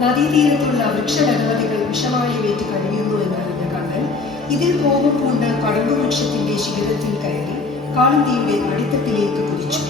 നദീതീരത്തുള്ള വൃക്ഷലതാദികൾ വിഷവായുവേറ്റ് കഴിയുന്നു എന്നറിഞ്ഞ കണ്ണൻ ഇതിൽ കോപം പൂണ്ട് കടമ്പു വൃക്ഷത്തിന്റെ ശിഖരത്തിൽ കയറി കാളിന്തിയുടെ അടിത്തട്ടിലേക്ക് കുതിച്ചു.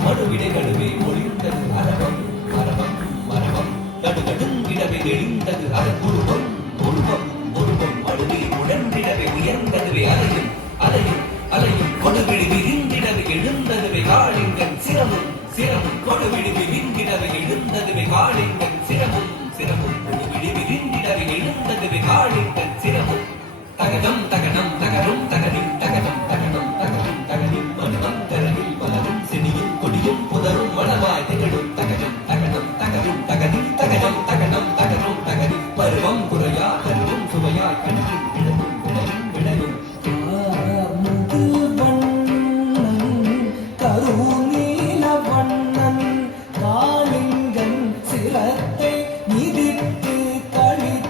மடுவிடைகளுவே ஒளிந்தது அரவம் மரவம் மரவம் நடுநடுங்கிடவே எழுந்தது அருகுருவம் உருவம் உருவம் மடுவில் உடன்றிடவே உயர்ந்ததுவே அலையும் அலையும் அலையும் கொடுவிழி விரிந்திடவே எழுந்ததுவே காளிங்கன் சிரமும் சிரமும் கொடுவிழி விரிந்திடவே எழுந்ததுவே காளிங்கன் சிரமும் சிரமும் கொடுவிழி விரிந்திடவே எழுந்ததுவே காளிங்கன் சிரமும் தகடம் தகடம் தகரும் தகடில் தகடம் தகடம் தகரும் தகடில் மனிதம் தரவில் மலரும் செடியும் கொடியும் புதரும் மணமாய் திகழும் தகடம் தகடம் தகரும் தகதில் தகடம் தகடம் தகரும் தகதில் பருவம் குறையா கருவும் சுவையா கணியும் விடவும் விடையும் விடையும் கருநீல வண்ணன் காளிங்கன் சிரத்தை மிதித்து கழித்தாடினான்.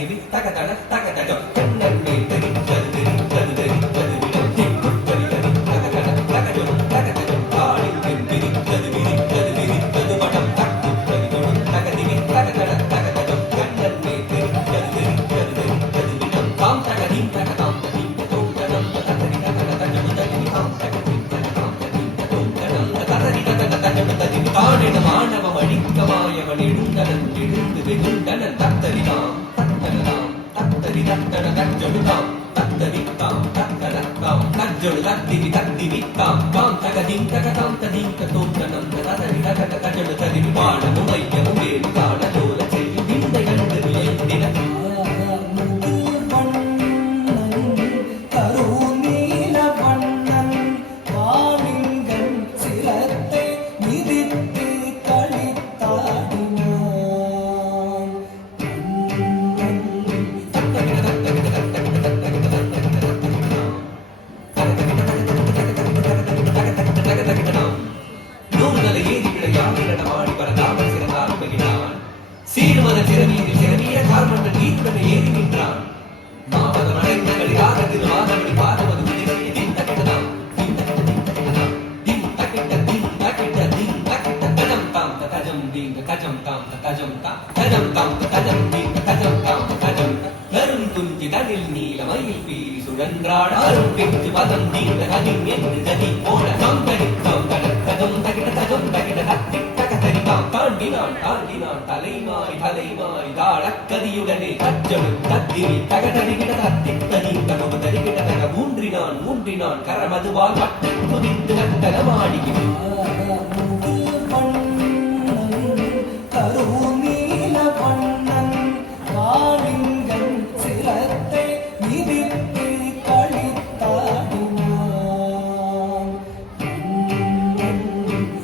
தகதிவி தகதட தகதடம் கண்ணன் மேல் தெரித்தது தெரித்தது தெரித்தது விடம் திக்குத்தறி தரி தகதட தகதம் தகதடம் காலிங்கன் விரித்தது விரித்தது விரித்தது வடம் தக்குத்தறி தொடும் தகதிவி தகதட தகதடம் கண்ணன் மேல் தெரித்தது தெரித்தது தெரித்தது விடம் தாம் தகதிம் தகதாம் ததிங்க தோங்கடம் தகதரி தகத தகடு தகதி தாம் தகதிம் தகதாம் ததிங்க தோங்கடம் தகதரி தகத தகடு ததிவி தானென மாணவம் அழிக்கமாயவன் எழுந்தனன் எழுந்து வெகுண்டனன் தத்தரிதாம் தத்தனதாம் தத்தரி தத்தன தஞ்சொடுதாம் தத்தரித்தாம் தத்தனத்தாம் தஞ்சொடு தத்திவி தத்திவித்தாம் தாம் தகதிம் தகதாம் ததிங்க தோங்கடம் தகதரி தகத தகடு ததிவி பாடமும் மையமும் வேறு காண தோல செய்யும் விந்தை கண்டு விளைந்தின கருநீல வண்ணன் காளிங்கன் சிரத்தை மிதித்து களித்தாடினான். நூறுதலை ஏறி விளையாடின மாடி பரதாமல் சிறந்தால் உலகினான் சீர்மத சிறமீதில் சிறமீர கார்மண்டன் ஈர்ப்பனை ஏறி நின்றான் மாமதம் அடைந்த களியாக திருவாதமணி பாதமது உதிரையை தின் தக்கிட்டதாம் தின் தக்கிட்டதாம் தின் தக்கிட்ட தின் தக்கிட்ட தின் தக்கிட்ட கஜம் தாம் கஜம் தீங்க கஜம் தாம் கஜம் தாம் கஜம் தாம் கஜம் தீங்க கஜம் தாம் கஜம் நரும் துஞ்சி தனில் நீல மயில் பீரி சுழன்றாட அரும் பெற்று பதம் தீங்க கதின் என்று ஜதி போல கங்கடித்தம் கஜம் தக்கிட்ட கஜம் தக்கிட்ட தத்தி தகதரிதாம் தாண்டினான் தாண்டினான் தலைமாய் தலைமாய் தாழக்கதியுடனே தச்சடு தத்திரி தகதரிகிட தத்தி தனிந்த முகதரிகிட தக ஊன்றினான் ஊன்றினான் கரமதுவால் பட்டு குதித்து நட்டனமாடினான் கருநீல வண்ணன் காளிங்கன் சிரத்தை மிதித்து களித்தாடினான்.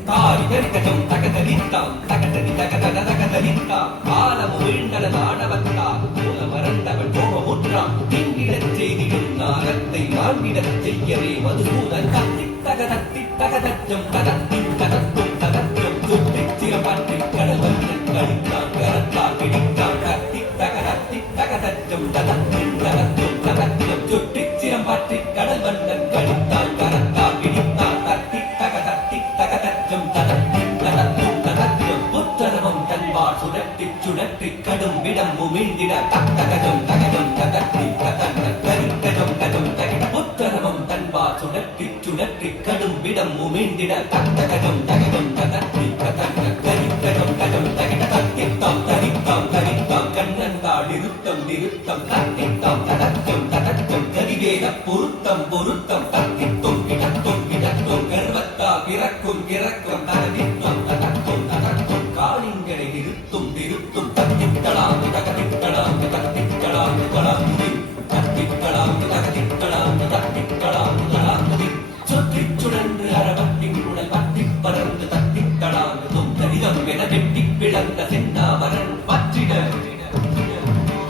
தாரி தரிக்கட்டும் தகதரித்தாம் தகதரி தகதர தகதரித்தாம் காலமு வீழ்ந்தன ஆணவத்தால் மூல மறந்தவன் கோபமுற்றான் திங்கிடச் செய்திடும் நாகத்தை நான்கிடச் செய்யவே மதுசூதன் கத்தி தகதத்தி தகதச்சம் தகத்தி தகத்தும் தகத்தும் சுற்றிச் சிறப்பாற்றி கடல்வந்தன் கழித்தான் கரத்தால் பிடித்தான் கத்தி தகதத்தி தகதச்சம் தகத்தும் தகத்தும் தகத்தியம் சுற்றிச் சிறப்பாற்றி கடல்வந்தன் கழித்தான் கரத்தால் பிடித்தான் கத்தி தகதத்தி தகதச்சம் தகத்தி தகத்தும் தகத்தியம் புத்தரவம் தன்பார் சுழற்றிச் சுழற்றிக் கடும் விடம் உமிழ்ந்திட தகதம் தகதம் தகத்தி தகந்த கரிக்கஜம் கஜம் தகிட புத்தரவம் தன்பார் சுழற்றிச் சுழற்றிக் கடும் விடம் உமிழ்ந்திட தகதம் தகதம் தகத்தி தகந்த கரிக்கஜம் கஜம் தகிட தத்தித்தாம் தரித்தாம் தரித்தாம் கண்ணந்தாள் நிறுத்தம் நிறுத்தம் தத்தித்தாம் தகத்தம் தகத்தம் கரிவேத பொருத்தம் பொருத்தம் தத்தித்தும் கிடத்தும் கிடத்தும் கர்வத்தா பிறக்கும் கிறக்கம் தகதித்தம் தகத்தும் தகத்தும் காளிங்கனை நிறுத்தும் நிறுத்தும் தத்தித்தளாங்கு தகதித்தளாங்கு தத்தித்தளாங்கு தளாங்கு தத்தித்தளாங்கு தகதித்தளாங்கு தத்தித்தளாங்கு தளாங்கு சுற்றிச் சுழன்று அரவத்தின் உடல் பத்திப் பறந்து தத்தித்தளாங்கு தொந்தரிதம் என வெட்டிப் பிளந்த செந்தாமரன் பற்றிட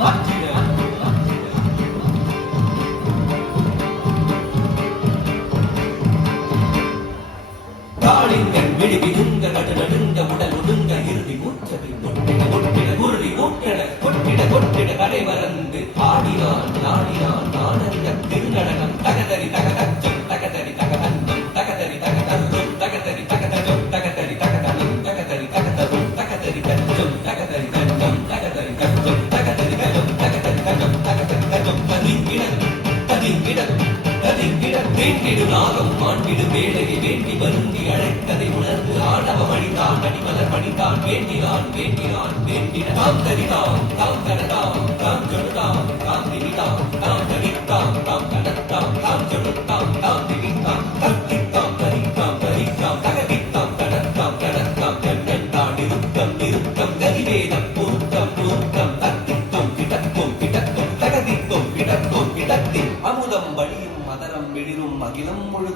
பற்றிட காளிங்கன் விடுவிடுங்க நடுநடுங்க உடல் ஒடுங்க இறுதி மூச்சபின் ஒட்டிட ஒட்டிட குருதி ஊட்டிட கொட்டிட கொட்டிட கடை மறந்து ஆடினான் நாடினான் ஆனந்த திருநடனம் தகதரி தகதச்சம் தகதரி தகதந்தம் தகதரி தகதந்தம் தகதரி தகதம் தகதரி தகதனம் தகதரி தகதம் தகதரி தச்சம் தகதரி தந்தம் தகதரி தச்சம் தகதரி தகம் தகதரி தகம் தகதரி தகம் கதிங்கிடம் கதிங்கிடம் கதிங்கிடம் வேண்டிடு நாகம் மாண்டிடு வேலையை வேண்டி வருந்தி அழைத்ததை உணர்ந்து ஆணவ மணிதான் அடிமலர் மணிதான் வேண்டினான் வேண்டினான் வேண்டின தாம் தரிதாம் தாம் தரதாம் தாம் சொடுதாம் தாம் திரிதாம் தாம் தரித்தாம் தாம் தனத்தாம் தாம் சொடுத்தாம் தாம் திரித்தாம் தத்தித்தாம் தரித்தாம் தரித்தாம் தகதித்தாம் தனத்தாம் தனத்தாம் கண்ணன்தான் நிறுத்தம் நிறுத்தம் கரிவேதம் பொருத்தம் பொருத்தம் தத்தித்தும் கிடத்தும் கிடத்தும் தகதித்தும் கிடத்தும் கிடத்தி அமுதம் வழியும் மதரம் வெளிரும் அகிலம் முழுதும்